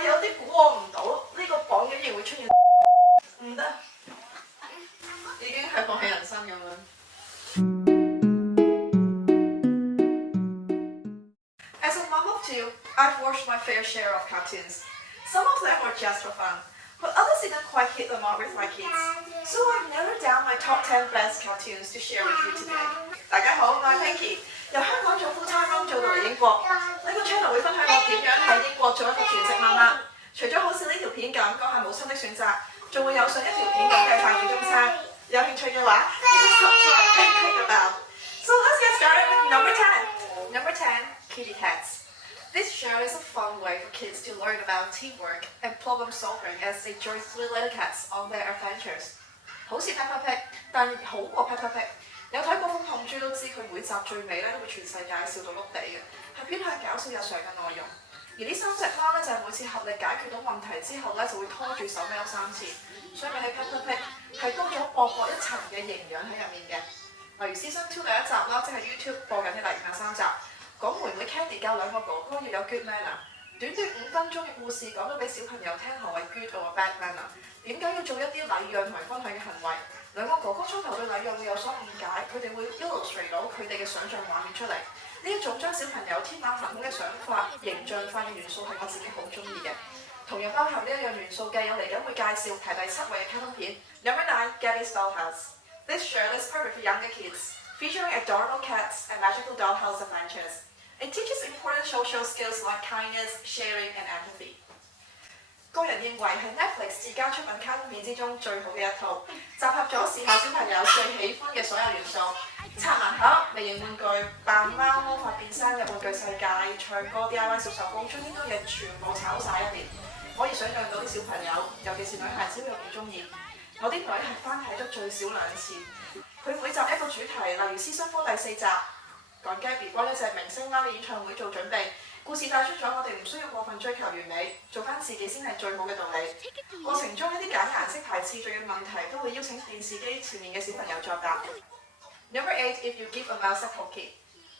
咪有啲估我唔到？呢、個榜竟然會出現，唔得，已經係放棄人生咁樣。As a mom of two, I've watched my fair share of cartoons. Some of them were just for fun, but others didn't quite hit the mark with my kids. So I've narrowed down my top 10 best cartoons to share with you today. 大家好，我係 Pinky， 由香港做 full time mom 做到嚟英國。呢個 channel 會分享我點樣喺英國做一個全職媽媽。除咗好似呢條片咁講係母親的選擇，仲會有上一條片講嘅快煮中餐。有興趣嘅話，記得 subscribe and click the bell. So let's get started with number 10. Number 10, Kitty Cats. This show is a fun way for kids to learn about teamwork and problem solving as they join three little cats on their adventures. 好似 Peppa Pig， 但好過 Peppa Pig。有睇過封控豬都知佢每集最尾咧都會全世界笑到碌地嘅，係偏向搞笑日常嘅內容。而呢三隻貓咧就係每次合力解決到問題之後咧就會拖住手喵3次，所以比起 Peppa Pig 係多咗薄薄一層嘅營養喺入面嘅。例如 Season 2第一集啦，即係 YouTube 播緊嘅第53集。講妹妹 Candy 教兩個哥哥要有 good manner， 短短5分鐘嘅故事講咗俾小朋友聽何謂 good or bad manner， 點解要做一啲禮讓同埋分享嘅行為。兩個哥哥初頭對禮讓會有所誤解，佢哋會 illustrate 到佢哋嘅想像畫面出嚟。呢一種將小朋友天馬行空嘅想法形象化嘅元素係我自己好中意嘅。同樣包含呢一樣元素嘅有嚟緊會介紹排第7位嘅卡通片 Number 9 Gabby's Dollhouse. This show is perfect for younger kids, featuring adorable cats and magical dollhouse adventures. It teaches important social skills like kindness, sharing, and empathy. 個人認為係 Netflix 自家出品卡通片之中最好嘅一套，集合咗時下小朋友最喜歡嘅所有元素，拆盲盒、微型玩具、扮貓、魔法變身嘅玩具世界、唱歌、DIY 小手工，將呢堆嘢全部炒晒一遍。可以想像到啲小朋友，尤其是女孩子會有幾中意。我啲女係翻睇咗最少2次，佢每集一個主題，例如 Season 4第4集。講 Gabby 幫一隻明星貓嘅演唱會做準備，故事帶出咗我哋唔需要過分追求完美，做翻自己先係最好嘅道理。過程中一啲揀顏色排次序嘅問題都會邀請電視機前面嘅小朋友作答。Number 8 If You Give a Mouse a Cookie.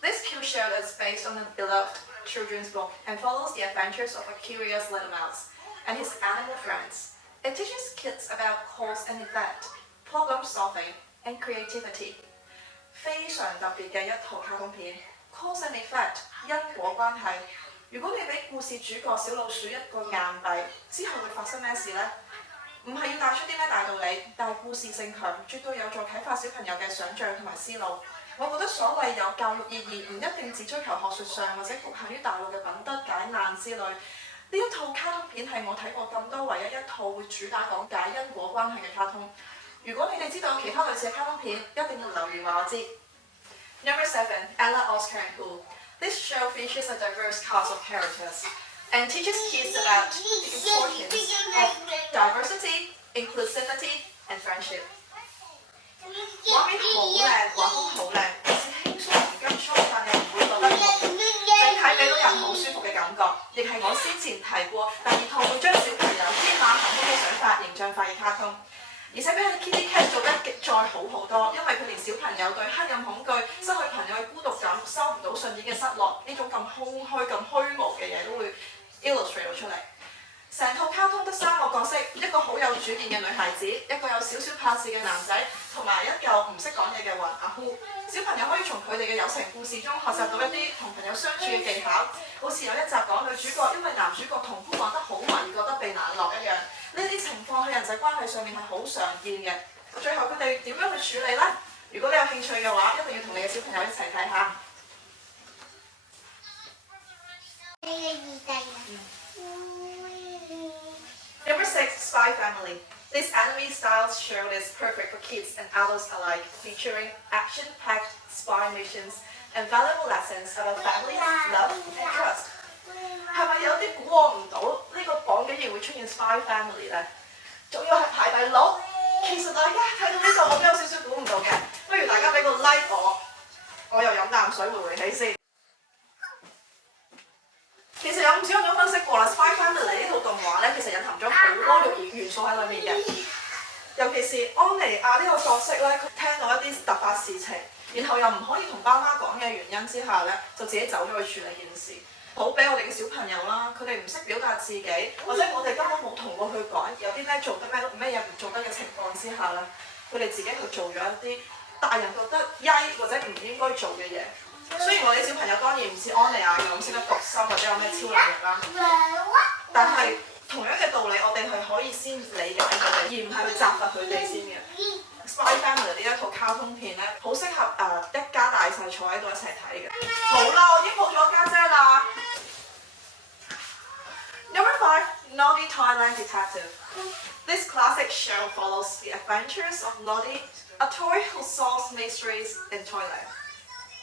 This cute show is based on a beloved children's book and follows the adventures of a curious little mouse and his animal friends. It teaches kids about cause and effect, problem solving, and creativity.非常特別嘅一套卡通片 ，Cause and Effect 因果關係。如果你俾故事主角小老鼠一個硬幣，之後會發生咩事呢？唔係要帶出啲咩大道理，但係故事性強，絕對有助啟發小朋友嘅想像同埋思路。我覺得所謂有教育意義，唔一定只追求學術上或者局限於大陸嘅品德解難之類。呢一套卡通片係我睇過咁多唯一一套會主打講解因果關係嘅卡通。如果你哋知道其他類似嘅卡通片，一定要留言話我知。Number 7 Ella, Oscar and Pooh. This show features a diverse cast of characters and teaches kids about the importance of diversity, inclusivity, and friendship. 畫面好靚，畫風好靚，即使輕鬆唔急促，但係唔會覺得悶，整體俾到人好舒服嘅感覺，亦係我先前提過第2套會將小朋友天馬行空嘅想法形象化嘅卡通。而且比起 Kitty Cat 做得再好好多，因為佢連小朋友對黑暗恐懼、失去朋友嘅孤獨感、收唔到信件嘅失落呢種咁空虛、咁虛無嘅嘢都會 illustrate 到出嚟。成套卡通得3個角色，一個好有主見嘅女孩子，一個有少少怕事嘅男仔，同埋一嚿唔識講嘢嘅阿呼。小朋友可以從佢哋嘅友情故事中學習到一啲同朋友相處嘅技巧，好似有一集講女主角因為男主角同呼講得好埋而覺得被冷落一樣。呢啲情況喺人際關係上面係好常見嘅。最後佢哋點樣去處理呢？如果你有興趣嘅話，一定要同你嘅小朋友一齊睇下。Number 6 Spy Family. This anime-style show is perfect for kids and adults alike, featuring action-packed spy missions and valuable lessons about family, love, and trust. 係咪有啲估我唔到呢個榜竟然會出現 Spy Family 呢？仲要係排第6。其實大家睇到呢度我都有少少估唔到嘅，不如大家俾個 like 我又飲啖水回氣先。其實有唔少人都分析過啦 ，Spy Family 呢套動畫咧，其實隱含咗好多育兒元素喺裏面嘅。尤其是安妮亞呢個角色咧，佢聽到一啲突發事情，然後又唔可以同爸媽講嘅原因之下咧，就自己走咗去處理件事。好俾我哋嘅小朋友啦，佢哋唔識表達自己，或者我哋根本冇同過佢講，有啲咩做得咩嘢唔做得嘅情況之下咧，佢哋自己去做咗一啲大人覺得曳或者唔應該做嘅嘢。雖然我哋小朋友當然唔似安妮亞咁識得讀心或者有咩超能力啦，但係同樣嘅道理，我哋係可以先理解佢哋，而唔係去責罰佢哋先嘅。Spy Family 呢一套卡通片咧，好適合一家大細坐喺度一齊睇嘅。冇啦，我已經抱咗家姐啦。Number 5, Noddy Toyland Detective. This classic show follows the adventures of Noddy, a toy who solves mysteries in Toyland.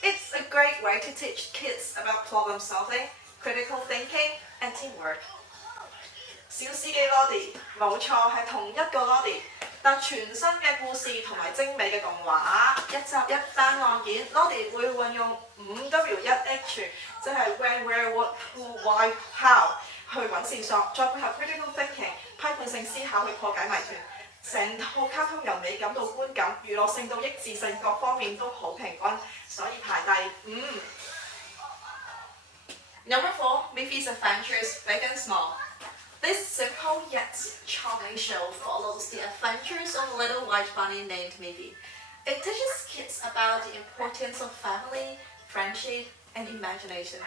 It's a great way to teach kids about problem solving, critical thinking, and teamwork. 小司機 Noddy 冇錯係同一個 Noddy， 但全新嘅故事同埋精美嘅動畫，一集一單案件 ，Noddy 會運用5W1H， 即係 When, Where, What, Who, Why, How 去揾線索，再配合 critical thinking 批判性思考去破解謎團。成套卡通由美感到觀感，娛樂性到益智性，各方面都好平均，所以排第5。Number 4, Miffy's Adventures Big and Small. This simple yet charming show follows the adventures of a little white bunny named Miffy. It teaches kids about the importance of family, friendship, and imagination.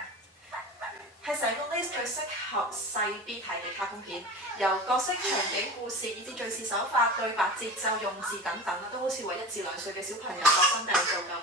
係成個 list 最適合細 B 睇嘅卡通片，由角色、場景、故事，以至敘事手法、對白、節奏、用字等等都好似為1至2歲嘅小朋友度身訂造咁。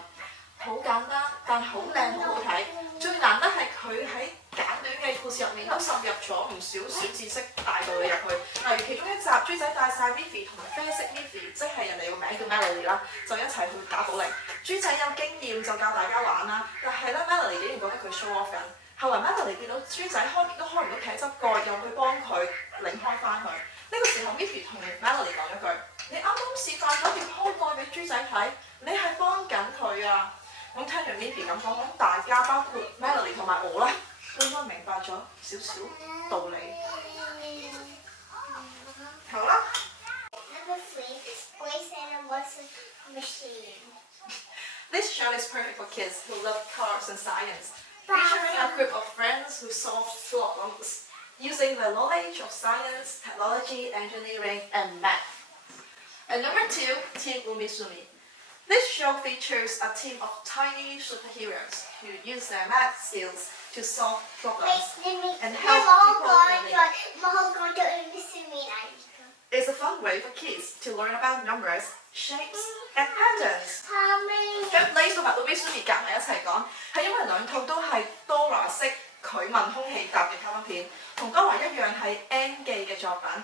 好簡單，但好靚，好好睇。最難得係佢喺簡短嘅故事入面都滲入咗唔少小知識大道理入去。例如其中一集，豬仔帶晒 Miffy 同埋啡色 Miffy， 即係人哋個名叫 Melody 啦，就一齊去打保齡。豬仔有經驗就教大家玩啦，但係咧 Melody 竟然覺得佢 show off 緊。後來 Melody 見到豬仔開極都開唔到茄汁蓋，又去幫佢擰開翻去。呢個時候 Miffy 同 Melody 講一句：你啱啱示範咗點開蓋俾豬仔睇，你係幫緊佢啊！咁聽完 Miffy 咁講，咁大家包括 Melody 同埋我咧，都應該明白咗少少道理。好啦。Number 3, Displays and Washing Machine. This show is perfect for kids who love cars and science, featuring a group of friends who solve problems using their knowledge of science, technology, engineering, and math. And number 2, Team Umizoomi. This show features a team of tiny superheroes who use their math skills to solve problems and help people in need. It's a fun way for kids to learn about numbers, shapes, and patterns. 咁 Blaze 同埋 Umizoomi 夾埋一齊講，係因為兩套都係 Dora 式佢問空氣答嘅卡通片，同 Dora 一樣係 N 記嘅作品。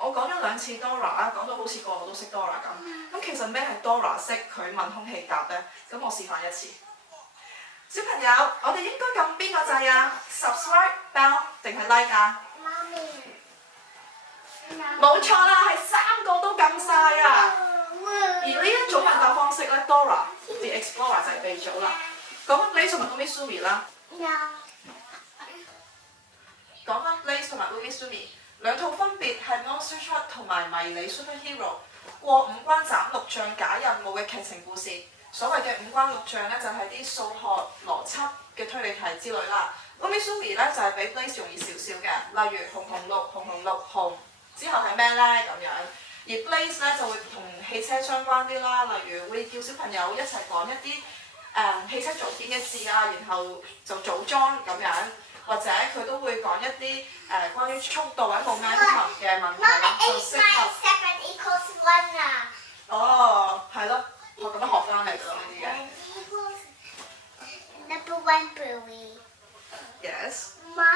我講咗2次 Dora 啦，講到好似個個都識 Dora 咁。咁其實咩係 Dora 式佢問空氣答呢？咁我示範一次。小朋友，我哋應該撳邊個掣啊 ？Subscribe、Bell 定係 Like 啊？冇錯啦，係3個都撳晒啊！而呢一種問答方式咧 ，Dora the Explorer 就係鼻祖啦。講翻 Blaze 同埋 Umizoomi 啦。講翻 Blaze 同埋 Umizoomi。兩套分別係 Monster Truck 同埋迷你 Superhero 過5關斬6將解任務嘅劇情故事。所謂嘅5關6將咧，就係啲數學、邏輯嘅推理題之類啦。Umizoomi 咧就係比 Blaze 容易少少嘅，例如紅紅綠紅紅綠紅之後係咩咧咁樣。而 Blaze 咧就會同汽車相關啲啦，例如會叫小朋友一齊講一啲汽車組件嘅字啊，然後就組裝咁樣。或者佢都會講一啲關於速度或者 momentum 嘅問題啦，就適合。哦，係咯，我咁樣學翻嚟㗎呢啲嘅。Number 1, Bluey. Yes.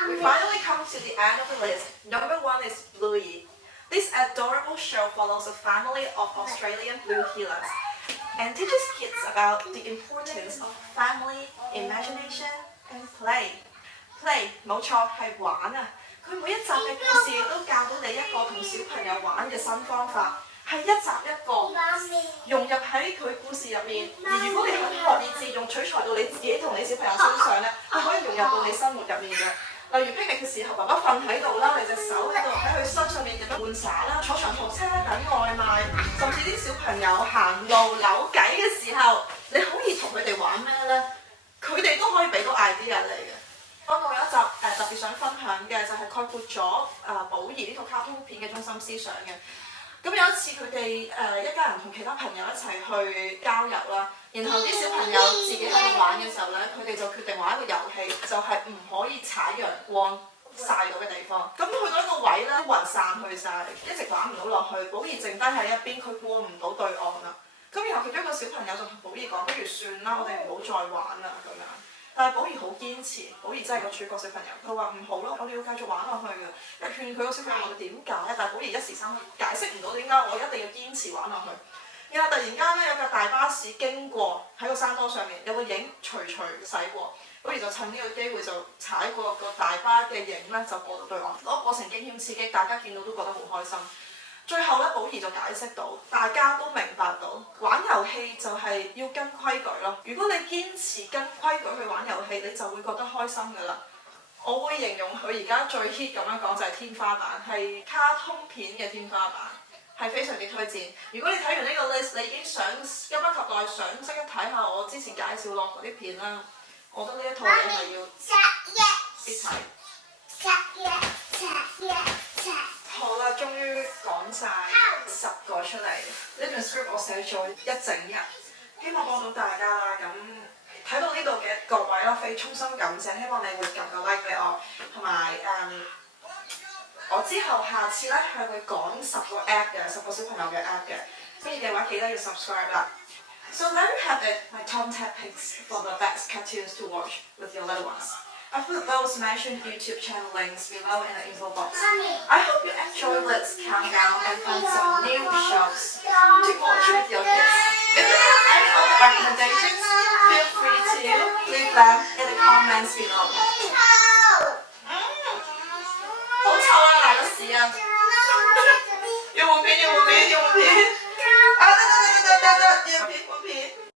We finally come to the end of the list. Number 1 is Bluey. This adorable show follows a family of Australian blue heelers and teaches kids about the importance of family, imagination, and play.Play 冇錯係玩啊！佢每一集嘅故事都教到你一個同小朋友玩嘅新方法，係一集一個融入喺佢故事入面。而如果你肯學以致用，取材到你自己同你小朋友身上咧，係可以融入到你生活入面嘅。例如 picnic 嘅時候，爸爸瞓喺度啦，你隻手喺度喺佢身上面咁樣玩耍啦，坐長途車等外賣，甚至啲小朋友行路扭計嘅時候，你可以同佢哋玩咩咧？佢哋都可以俾到 idea 你嘅。我有一集特別想分享嘅就係概括咗寶兒呢套卡通片嘅中心思想嘅。咁有一次佢哋一家人同其他朋友一齊去郊遊啦，然後啲小朋友自己喺度玩嘅時候咧，佢哋就決定玩一個遊戲，就係唔可以踩陽光曬到嘅地方。咁去到一個位咧，啲雲散去晒，一直玩唔到落去。寶兒剩低喺一邊，佢過唔到對岸啦。咁然後其中一個小朋友就同寶兒講：不如算啦，我哋唔好再玩啦咁樣。但係寶兒好堅持，寶兒真係個主角小朋友，佢話唔好咯，我哋要繼續玩落去嘅。又勸佢個小朋友問點解，但係寶兒一時三刻解釋唔到點解我一定要堅持玩落去。然後突然間咧有架大巴士經過喺個山坡上面，有個影徐徐駛過，寶兒就趁呢個機會就踩過個大巴嘅影咧，就過到對岸。嗰個過程驚險刺激，大家見到都覺得好開心。最後咧，寶兒就解釋到，大家都明白到玩遊戲就係要跟規矩咯。如果你堅持跟規矩去玩遊戲，你就會覺得開心㗎啦。我會形容佢而家最 hit 咁樣講就係天花板，係卡通片嘅天花板，係非常之推薦。如果你睇完呢個 list， 你已經想急不及待想即刻睇下我之前介紹落嗰啲片啦。我覺得呢一套嘢係要必睇。好啦，終於講晒10個出嚟。呢段 script 我寫咗一整日，希望幫到大家啦。咁睇到呢度嘅各位啦，非衷心感謝，希望你會撳個 like 俾我，同埋我之後下次咧係會講10個 app 嘅，10個小朋友嘅 app 嘅。中意嘅話記得要 subscribe 啦。So there you have it, my top 10 picks for the best cartoons to watch with your little ones. I've put those mentioned YouTube channel links below in the info box. I hope you enjoy this countdown and find some new shows to watch with your kids. If you have any other recommendations, feel free to leave them in the comments below. 好臭啊！嚟個屎啊！要換片，要換片，要換片！啊得，要片。